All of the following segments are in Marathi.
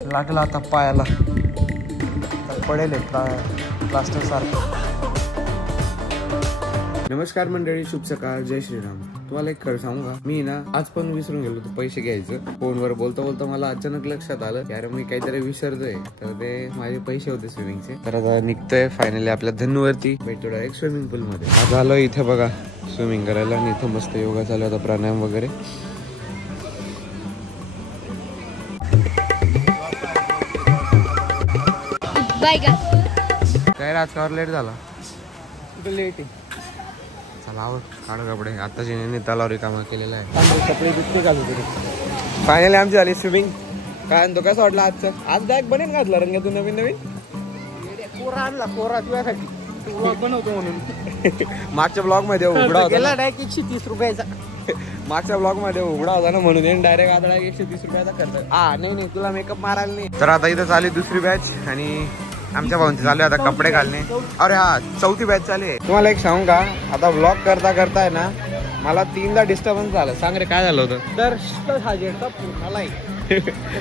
लागला आता पायाला, पडेल प्लास्टर सारखं. नमस्कार मंडळी, शुभ सकाळ, जय श्रीराम. तुम्हाला एक खरं सांगू का, मी ना आज पण विसरून गेलो होतो पैसे घ्यायचं. फोनवर बोलता बोलता मला अचानक लक्षात आलं की अरे मी काहीतरी विसरतोय, तर ते माझे पैसे होते स्विमिंगचे. तर आता निघतोय फायनली आपल्या धन्नूवरती, भेटतो डायरेक्ट स्विमिंग पूल मध्ये. आज आलो इथे बघा स्विमिंग करायला, आणि इथं मस्त योगा चालू होता, प्राणायाम वगैरे. काय राजकावर लेट झाला, लेट आहे. चला आवड काढू कपडे, आताची नेताला कामा केलेला आहे. कपडे दुसरे घालू तरी. फायनली आमची झाली स्विमिंग. काय तो कसं वाटलं आजचं? आज बॅग बनेल घातला रंगातून नवीन नवीन कोरा आणला, कोरा तुझ्यासाठी बनवतो म्हणून. मागच्या ब्लॉग मध्ये उघडा होता, डायरेक्ट 130 रुपयाचा. मागच्या ब्लॉग मध्ये उघडा होता ना, म्हणून डायरेक्ट आता 130 रुपयाचा खर्च. नाही तुला मेकअप मारायला नाही. तर आता इथं चालली दुसरी बॅच, आणि आमच्या भाऊंची चालू आहे आता कपडे घालणे. अरे हा, चौथी बॅच चालू आहे. तुम्हाला एक सांगू का, आता ब्लॉग करता करताय ना मला 3दा डिस्टर्बन्स झालं. सांग रे काय झालं होतं? तर फोन आलाय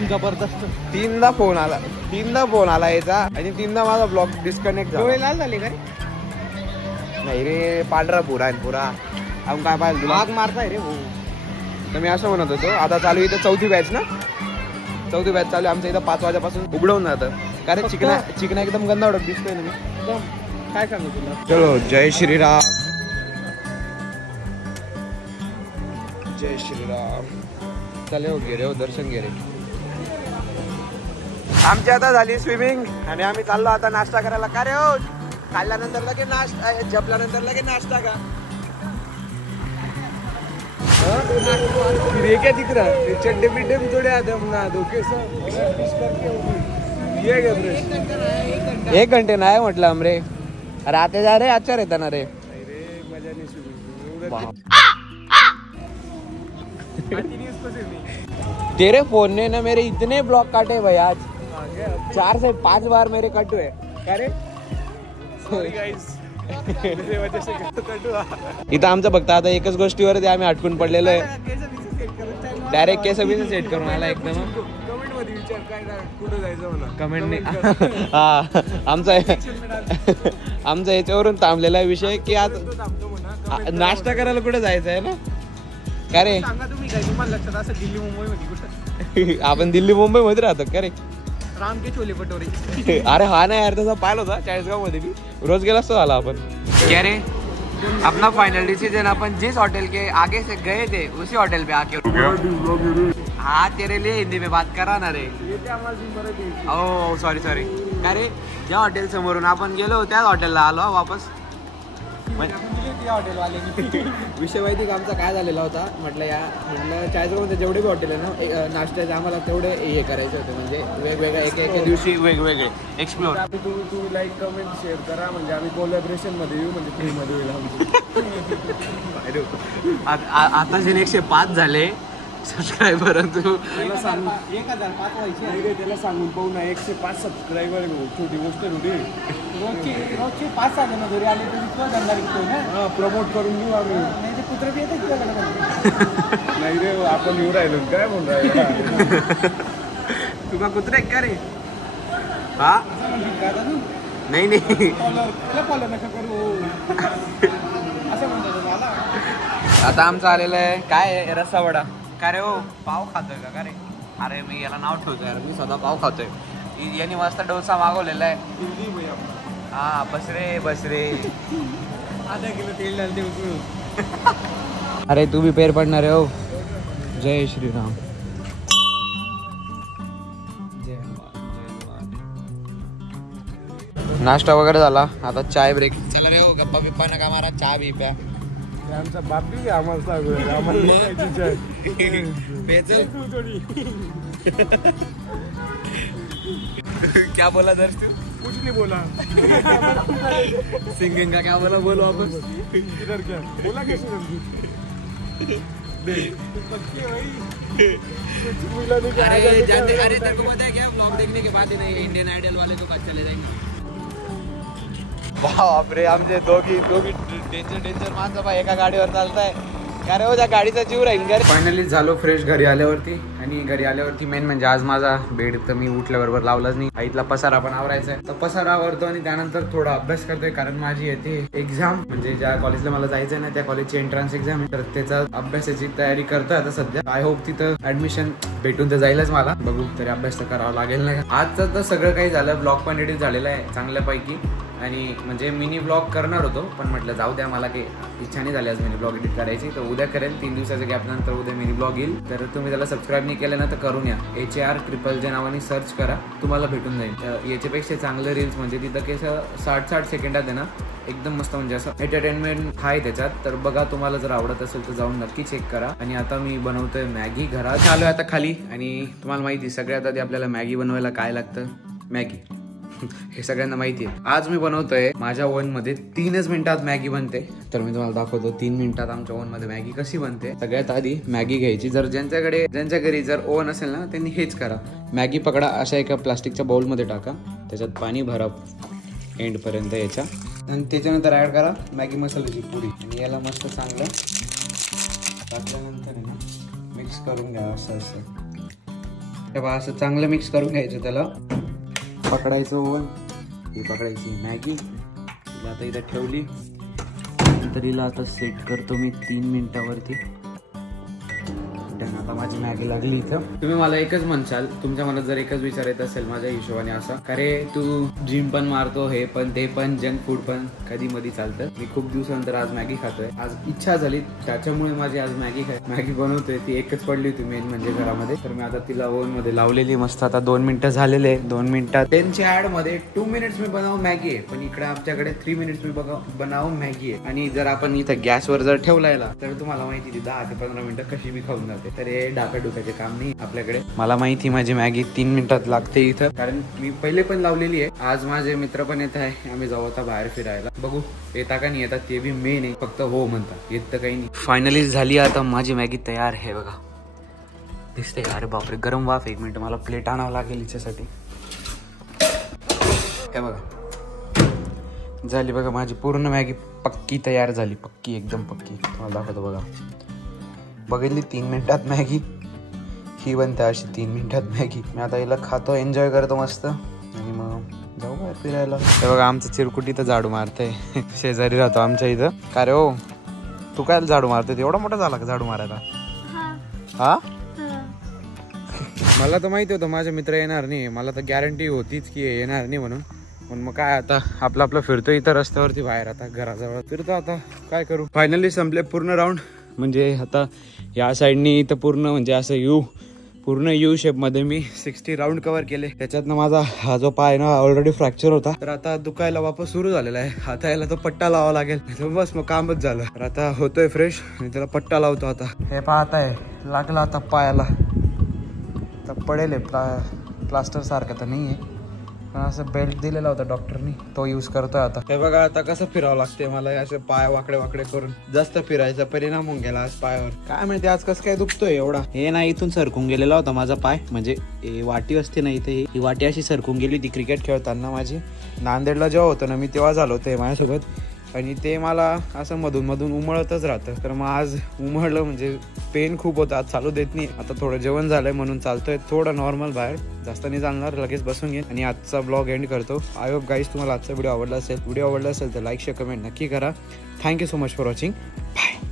जबरदस्त. 3दा फोन आला याचा, आणि 3दा माझा ब्लॉग डिस्कनेक्ट झाला. झाले का रे? नाही रे, पांढरा पुरा आहे पुरा. आपण काय पाहिजे तुला आग मारताय रे भाऊ. तर मी असं म्हणत होतो, आता चालू इथं चौथी बॅच ना, चौथी बॅच चालू आमच्या इथं 5 वाजेपासून उघडवून जातं. कारण चिकना एकदम गंदा उडत दिसतोय ना मी. काय सांगू तुला. चलो, जय श्रीराम, जय श्रीराम. चले हो, गेरे हो, दर्शन गेरे. आमची आता झाली स्विमिंग, आणि आम्ही चाललो आता नाश्ता करायला. का रे हो, खाल्ल्यानंतर लगे नाश्ता, झपल्यानंतर लगे नाश्ता का? क्या दिख रहा है? चड्डे बिड्डे में थोड़े आते हम धोखे से. 1 घंटे नाही म्हटलं हमरे. अरे आते जा रे, अच्छा रहता ना रे. मजा नहीं. तेरे फोन ने ना मेरे इतने ब्लॉक काटे भाई, आज 4 से 5 बार मेरे कट हुए. अरे सॉरी गाइस. इथं आमचं फक्त आता एकच गोष्टीवर आम्ही अटकून पडलेलो आहे. डायरेक्ट केस बिस सेट करून आला एकदम. कमेंट नाही. हा, आमचा याच्यावरून थांबलेला विषय की आज नाश्ता करायला कुठे जायचं आहे ना. का रे आपण दिल्ली मुंबई मध्ये राहतो का रे? राम के छोले भटोरे. अरे हा ना यार, तसा पाहिलं होता 40गाव मध्ये भी, रोज गेला असतो झाला आपण. क्या रे, अपना फाइनल डिसीजन अपन जिस होटल के आगे से गए थे उसी होटल पे आके रुक गए. हाँ, तेरे लिए हिंदी में बात करा ना रे. ओ सॉरी. का रे, ज्या हॉटेल समोरून आपण गेलो त्याच हॉटेलला आलो वापस. विषय माहिती का आमचा काय झालेला होता, म्हटलं 40गाव मध्ये जेवढे बी हॉटेल आहे ना नाश्त्याचे, आम्हाला तेवढे हे करायचे होते, म्हणजे वेगवेगळ्या एक दिवशी वेगवेगळे एक्सप्लोर. तू लाईक कमेंट शेअर करा, म्हणजे आम्ही कोलॅबरेशन मध्ये येऊ, म्हणजे फ्री मध्ये येईल. आता 105 झाले सबस्क्रायबर. त्याला सांगून 1005 व्हायचे, त्याला सांगून पाहू ना 105 सबस्क्रायबर. छोटी गोष्ट थोडी. रोजची 5 जण घरी आले तरी तुला धंदा निघतोय ना. प्रमोट करून घेऊ आम्ही. नाही ते कुत्र बी येतात तुझ्याकडे. नाही रे, आपण येऊ राहिलो काय म्हणून राहिलो. तुला कुत्रे का रे? हा नाही नका करू असं म्हणतो मला. आता आमचं आलेलं आहे काय, रस्सा वडा. का रे हो, पाव खातोय का रे? अरे मी याला नाव ठेवतोय, मी स्वतः पाव खातोय. यांनी मस्त डोसा मागवलेला आहे. हा, बस रे. आधा किलो तेल डालते. अरे तू भी पैर पडणार आहे हो. जय श्रीराम. नाश्ता वगैरे झाला, आता चाय ब्रेक. चला रे हो, गप्पा बिप्पा नका मारा, चहा बी प्या. आमचा बाप बी आम्हाला सांगू क्या बोला दर्श तू? कुछ नहीं बोला. सिंगिंग का क्या बोला, बोलो वापस. इधर क्या बोला, कैसे अरे तेरे को पता है क्या, व्लॉग देखने के बाद ही नहीं इंडियन आइडल वाले तो कब चले जाएंगे. बापरे, आमचे दोघी डेंजर माणसं एका गाडीवर चालताय. अरे हो, त्या गाडीचा जीव राहील. फायनली झालो फ्रेश घरी आल्यावरती, आणि घरी आल्यावरती मेन म्हणजे आज माझा बेड तर मी उठल्याबरोबर लावलाच नाही. आईतला पसारा पण आवरायचा आहे, तर पसारा आवरतो आणि त्यानंतर थोडा अभ्यास करतोय, कारण माझी येते एक्झाम, म्हणजे ज्या कॉलेजला मला जायचं ना त्या कॉलेजची एंट्रन्स एक्झाम आहे, तर त्याचा अभ्यासाची तयारी करतोय आता सध्या. आय होप तिथं ऍडमिशन भेटून तर जाईलच मला, बघू तरी अभ्यास तर करावा लागेल नाही. आजचं तर सगळं काही झालं, ब्लॉग पण एडिट झालेला आहे चांगल्यापैकी, आणि म्हणजे मिनी ब्लॉग करणार होतो पण म्हटलं जाऊ द्या, मला काही इच्छा नाही झाली आज मिनी ब्लॉग एडिट करायची, तर उद्या करेल. 3 दिवसाच्या गॅप नंतर उद्या मिनी ब्लॉग येईल. तर तुम्ही त्याला सबस्क्राईब नाही केलं ना तर करून या. HAR नावाने सर्च करा, तुम्हाला भेटून जाईल. याच्यापेक्षा चांगलं रील्स म्हणजे तिथं कसं 60 सेकंडात आहे ना, एकदम मस्त, म्हणजे असं एंटरटेनमेंट आहे त्याच्यात. तर बघा, तुम्हाला जर आवडत असेल तर जाऊन नक्की चेक करा. आणि आता मी बनवतोय मॅगी घरात. आलोय आता खाली, आणि तुम्हाला माहिती सगळ्यात आधी आपल्याला मॅगी बनवायला काय लागतं, मॅगी. हे सगळ्यांना माहिती आहे. आज मी बनवतोय माझ्या ओव्हन मध्ये 3च मिनिटात मॅगी बनते. तर मी तुम्हाला दाखवतो 3 मिनिटात आमच्या ओव्हन मध्ये मॅगी कशी बनते. सगळ्यात आधी मॅगी घ्यायची. जर ज्यांच्या घरी जर ओव्हन असेल ना त्यांनी हेच करा. मॅगी पकडा, अशा एका प्लास्टिकच्या बाउल मध्ये टाका, त्याच्यात पाणी भरा एंड पर्यंत याच्या, आणि त्याच्यानंतर ऍड करा मॅगी मसाल्याची पुडी, आणि याला मस्त चांगलं टाकल्यानंतर ना मिक्स करून घ्या. असं चांगलं मिक्स करून घ्यायचं. त्याला पकडायचं ओव्हन, ही पकडायची मॅगी, तिला आता इथं ठेवली. नंतर हिला आता सेट करतो मी 3 मिनिटावरती. आता माझी मॅगी लागली इथं. तुम्ही मला एकच म्हणशाल, तुमच्या मनात जर एकच विचारायचं असेल माझ्या हिशोबाने असा, अरे तू जिम पण मारतो, हे पण ते पण, जंक फूड पण कधी मधी चालतं. मी खूप दिवसानंतर आज मॅगी खातोय. आज इच्छा झाली त्याच्यामुळे माझी आज मॅगी बनवतोय. ती एकच पडली होती मेन म्हणजे घरामध्ये, तर मी आता तिला ओव्हन मध्ये लावलेली मस्त. आता 2 मिनिटं झालेले. 2 मिनिटात त्यांच्या ऍड मध्ये 2 मिनिट्स मी बनवू मॅगी आहे, पण इकडे आमच्याकडे 3 मिनिट्स मी बनवू मॅगी आहे. आणि जर आपण इथं गॅसवर जर ठेवलायला तर तुम्हाला माहिती ती 10 ते 15 मिनिटं कशी बी खाऊन जाते. तर डाकाडुकाचे काम नाही आपल्याकडे. मला माहिती माझी मॅगी 3 मिनिटात लागते इथं, कारण मी पहिले पण लावलेली आहे. आज माझे मित्र पण येत आहे, आम्ही जाऊ आता बाहेर फिरायला. बघू येता का नाही येतात ते बी मेन आहे, फक्त हो म्हणतात, येत तर काही नाही. फायनली झाली आता माझी मॅगी तयार आहे बघा, दिसते. अरे बापरे, गरम वाफ. 1 मिनिट, मला प्लेट आणावं लागेल हिच्यासाठी. हे बघा झाली बघा माझी पूर्ण मॅगी पक्की तयार झाली, पक्की एकदम पक्की. तुम्हाला दाखवतो बघा, बघितली 3 मिनिटात मॅगी. ही बनते अशी 3 मिनिटात मॅगी. मी आता हिला खातो, एन्जॉय करतो मस्त, आणि मग जाऊ बाहेर फिरायला. हे बघा आमचं चिरकुटी तर झाडू मारतंय. शेजारी राहतो आमच्या इथं. का रे हो, तू काय झाडू मारतोय? एवढा मोठा झाला का झाडू मारायला? हा मला तर माहिती होतं माझे मित्र येणार नाही, मला तर गॅरंटी होतीच की येणार नाही म्हणून. पण मग काय, आता आपलं फिरतो इथं रस्त्यावरती बाहेर, आता घराजवळ फिरतो. आता काय करू. फायनली संपले पूर्ण राऊंड. म्हणजे आता या साईडनी तर पूर्ण म्हणजे असं पूर्ण यू शेपमध्ये मी 60 राऊंड कव्हर केले. त्याच्यातनं माझा हा जो पाय ना ऑलरेडी फ्रॅक्चर होता, तर आता दुखायला वापस सुरू झालेला आहे. आता याला तो पट्टा लावावा लागेल, बस मग कामच झालं. तर आता होतोय फ्रेश आणि त्याला पट्टा लावतो आता. हे पाहताय लागला आता पायाला, तर पडेल प्लास्टर सारखं तर नाही आहे, पण असं बेल्ट दिलेला होता डॉक्टरनी, तो यूज करतोय आता. हे बघा आता कसं फिरावं लागते मला, असे पाय वाकडे वाकडे करून. जास्त फिरायचा परिणाम होऊन गेला आज पायावर. काय माहिती आज कसं काय दुखतोय एवढा. हे ना इथून सरकून गेलेला होता माझा पाय, म्हणजे वाटी असते ना इथे, ही वाटी अशी सरकून गेली होती क्रिकेट खेळताना माझी. नांदेडला जेव्हा होतं ना मी तेव्हा झालं होतं हे माझ्यासोबत, आणि ते मला असं मधून मधून उमळतच राहतं. तर मग आज उमळलं, म्हणजे पेन खूप होतं, आज चालू देत नाही. आता थोडं जेवण झालंय म्हणून चालतोय थोडं नॉर्मल बाहेर, जास्त नाही चालणार, लगेच बसून घेईन आणि आजचा ब्लॉग एंड करतो. आय होप गाईज तुम्हाला आजचा व्हिडिओ आवडला असेल तर लाईक शेअर कमेंट नक्की करा. Thank you so much for watching. Bye.